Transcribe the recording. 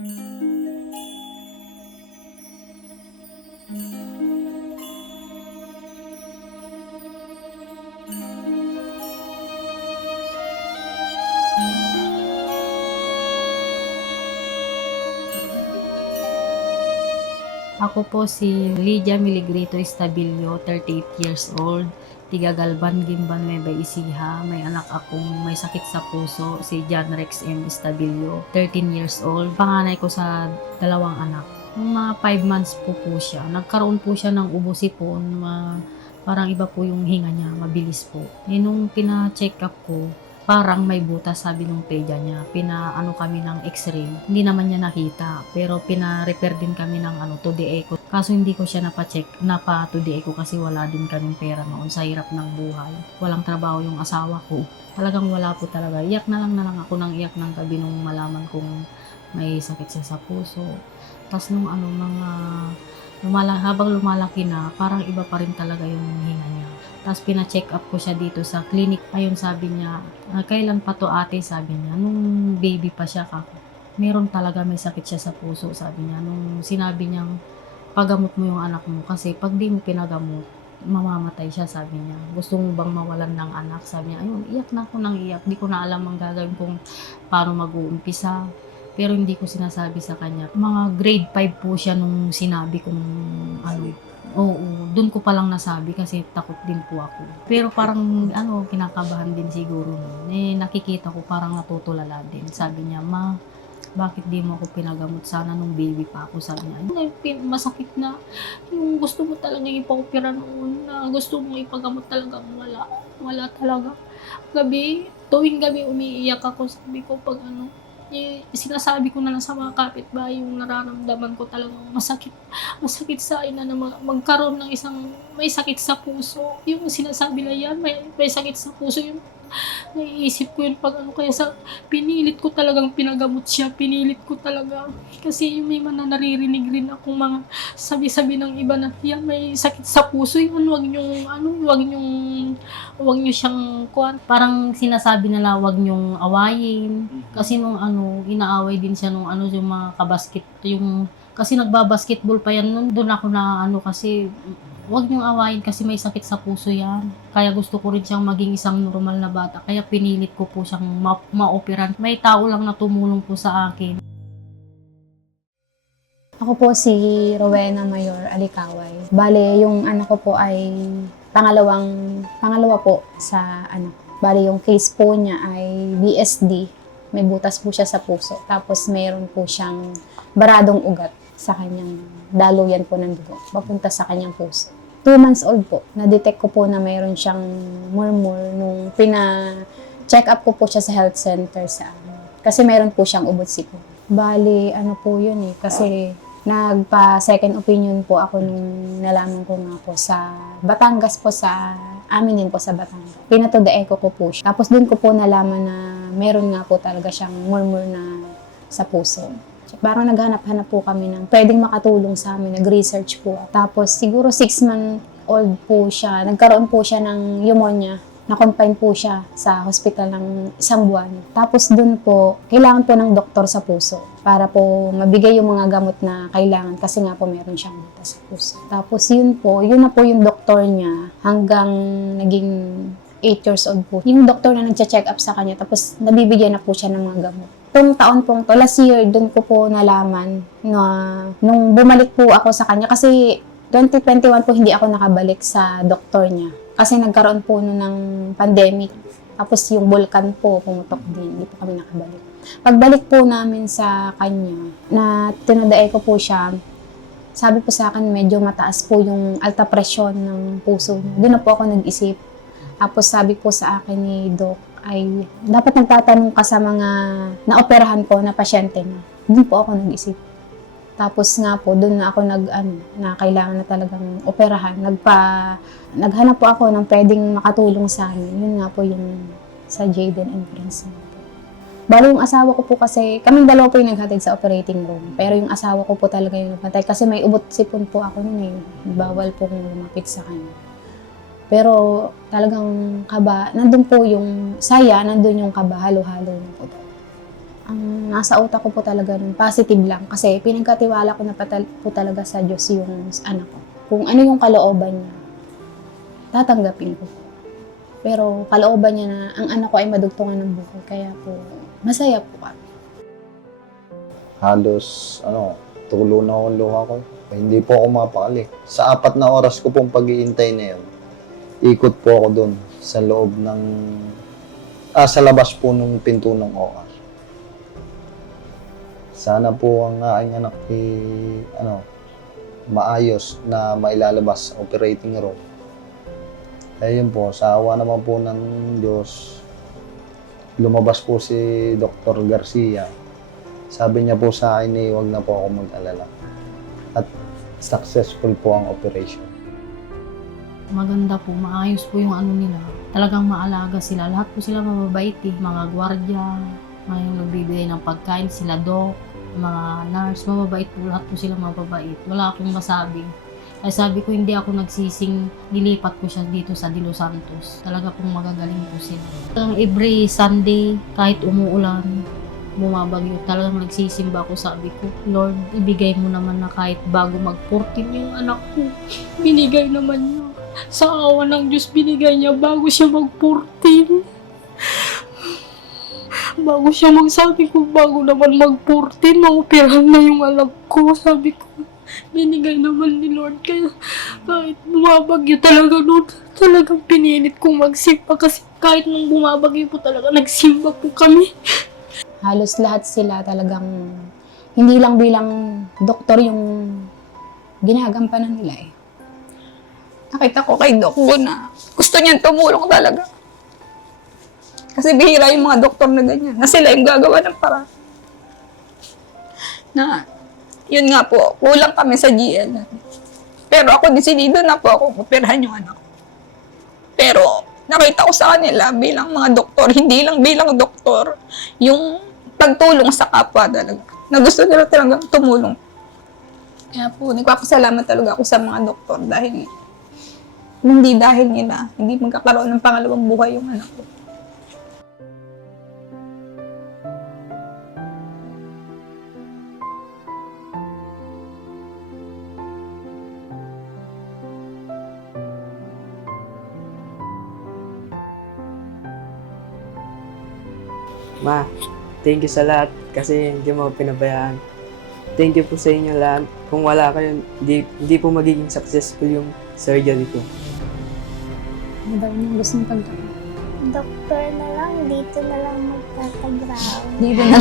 Ako po si Lydia Miligrito Estabilio, 38 years old, tiga Galban, Gimban, Nueva Ecija. May anak akong may sakit sa puso, si John Rex M. Estabilio, 13 years old. Panganay ko sa dalawang anak. Nung mga 5 months po siya, nagkaroon po siya ng ubo sipon, parang iba po yung hinga niya, mabilis po. Nung pina-check up ko, parang may butas, sabi nung pedya niya. Pinaano kami ng x-ray. Hindi naman niya nakita. Pero pina-repair din kami ng to the echo. Kaso hindi ko siya napa to the echo kasi wala din kaming pera noon sa hirap ng buhay. Walang trabaho yung asawa ko. Talagang wala po talaga. Iyak na lang ako ng iyak ng gabi nung malaman kong may sakit siya sa puso. Tapos nung habang lumalaki na, parang iba pa rin talaga yung hinga niya. Tapos pina-check up ko siya dito sa clinic. Ayun, sabi niya, kailan pa to ate? Sabi niya, nung baby pa siya meron talaga may sakit siya sa puso, sabi niya. Nung sinabi niyang, pagamot mo yung anak mo kasi pag di mo pinagamot, mamamatay siya, sabi niya. Gusto mo bang mawalan ng anak? Sabi niya, ayun, iyak na ako ng iyak. Di ko na alam ang gagawin kung paano mag-uumpisa. Pero hindi ko sinasabi sa kanya. Mga grade 5 po siya nung sinabi kong oo, dun ko palang nasabi kasi takot din po ako. Pero parang kinakabahan din siguro nun. Nakikita ko parang natutulala din. Sabi niya, ma, bakit di mo ako pinagamot? Sana nung baby pa ako, sabi niya. Masakit na yung gusto mo talaga ipa-opera noon, na gusto mo ipagamot talaga, wala talaga. Tuwing gabi umiiyak ako, sabi ko pag sinasabi ko na lang sa mga kapitbahay yung nararamdaman ko, talagang masakit sa ina na magkaroon ng isang may sakit sa puso. Yung sinasabi na yan, may sakit sa puso, yung naiisip ko yun pag kaya pinilit ko talagang pinagamot siya, pinilit ko talaga. Kasi yung may mga naririnig rin akong mga sabi-sabi ng iba na, yan, may sakit sa puso, yun, wag niyo siyang parang sinasabi nila, wag niyong awayin. Kasi nung inaaway din siya nung yung mga kasi nagbabasketball pa yan nun, doon ako na kasi wag niyong awayin kasi may sakit sa puso yan. Kaya gusto ko rin siyang maging isang normal na bata. Kaya pinilit ko po siyang ma-operan. May tao lang na tumulong po sa akin. Ako po si Rowena Mayor Alikaway. Bale, yung anak ko po ay pangalawa po sa anak. Bale, yung case po niya ay BSD. May butas po siya sa puso. Tapos mayroon po siyang baradong ugat sa kanyang daluyan po ng dugo, papunta sa kanyang puso. 2 months old po, na-detect ko po na mayroon siyang murmur nung pina-check up ko po siya sa health center sa amin. Kasi mayroon po siyang ubot sipon. Bali, po yun kasi nagpa-second opinion po ako nung nalaman ko nga po sa Batangas po, sa amin din po sa Batangas. Pinato the echo ko po siya. Tapos dun ko po nalaman na meron nga po talaga siyang murmur na sa puso. Parang naghanap-hanap po kami ng pwedeng makatulong sa amin, nag-research po. Tapos siguro 6-month-old po siya, nagkaroon po siya ng pneumonia, na-confine po siya sa hospital ng 1 buwan. Tapos dun po, kailangan po ng doktor sa puso para po mabigay yung mga gamot na kailangan kasi nga po meron siyang butas sa puso. Tapos yun na po yung doktor niya hanggang naging 8 years old po. Yung doktor na nag-check up sa kanya, tapos nabibigyan na po siya ng mga gamot. Itong taon pong to, last year, doon ko po nalaman na nung bumalik po ako sa kanya, kasi 2021 po hindi ako nakabalik sa doktor niya. Kasi nagkaroon po noon ng pandemic. Tapos yung bulkan po, pumutok din. Hindi po kami nakabalik. Pagbalik po namin sa kanya, na tinadae ko po siya, sabi po sa akin medyo mataas po yung alta presyon ng puso niya. Doon na po ako nag-isip. Tapos sabi po sa akin ni Doc, ay dapat nagtatanong ka sa mga naoperahan ko na pasyente na. Doon po ako nag-isip. Tapos nga po, doon na ako na kailangan na talagang operahan. Naghanap po ako ng pwedeng makatulong sa amin. Yun nga po yung sa Jayden and Prince. Bali yung asawa ko po kasi, kaming dalawa po yung naghatid sa operating room. Pero yung asawa ko po talaga yung nagpantay kasi may ubot sipon po ako noon Bawal po kong lumapit sa kanya. Pero talagang nandun po yung saya, nandun yung kaba, halo-halo na po. Ang nasa utak ko po talaga nun, positive lang. Kasi pinagkatiwala ko na po talaga sa Diyos yung anak ko. Kung ano yung kalooban niya, tatanggapin ko. Pero kalooban niya na ang anak ko ay madugtungan ng buhay. Kaya po, masaya po kami. Halos, tulo na ako ang luha ko. Hindi po ako mapakali. Sa 4 na oras ko pong pag-iintay na yun, ikot po ako doon sa loob ng, sa labas po ng pinto ng OR. Sana po ang aking anak maayos na mailalabas sa operating room. Ayun po, sa awa naman po ng Diyos, lumabas po si Dr. Garcia. Sabi niya po sa akin huwag na po ako mag-alala. At successful po ang operation. Maganda po, maayos po yung ano nila. Talagang maalaga sila. Lahat po sila mababait eh. Mga gwardiya, mga yung nagbibigay ng pagkain, sila doc, mga nurse, mababait po. Lahat po sila mababait. Wala akong masabi. Ay sabi ko, hindi ako nagsising nilipat ko siya dito sa De Los Santos. Talaga pong magagaling po sila. Every Sunday, kahit umuulan, bumabagyo, talagang nagsisimba ako. Sabi ko, Lord, ibigay mo naman na kahit bago mag-14 yung anak ko. Binigay naman niya. Sa awa ng Diyos, binigay niya bago siya mag-14. Bago siya magsabi ko, bago naman mag-14, maoperahan na yung anak ko. Sabi ko, binigay naman ni Lord. Kaya kahit bumabagyo talaga noon, talagang pinilit kong magsimba. Kasi kahit nung bumabagyo po talaga, nagsimba po kami. Halos lahat sila talagang, hindi lang bilang doktor yung ginagampanan nila eh. Nakita ko kay Doc Go na gusto niyang tumulong talaga. Kasi bihira yung mga doktor na ganyan, na sila yung gagawa ng paraan. Na, yun nga po, kulang kami sa GL. Pero ako desidido na po akong operahan yung anak ko. Pero, nakita ko sa kanila bilang mga doktor, hindi lang bilang doktor, yung pagtulong sa kapwa talaga. Na gusto nila talagang tumulong. Kaya po, nagpapasalamat talaga ako sa mga doktor dahil hindi dahil nila, hindi magkakaroon ng pangalawang buhay yung anak ko. Ma, thank you sa lahat kasi hindi mo ako pinabayaan. Thank you po sa inyo lahat. Kung wala kayo, hindi po magiging successful yung surgery ko. Ano daw yung gusto mong pagkain? Doktor na lang, dito na lang magtatagraw. Dito na.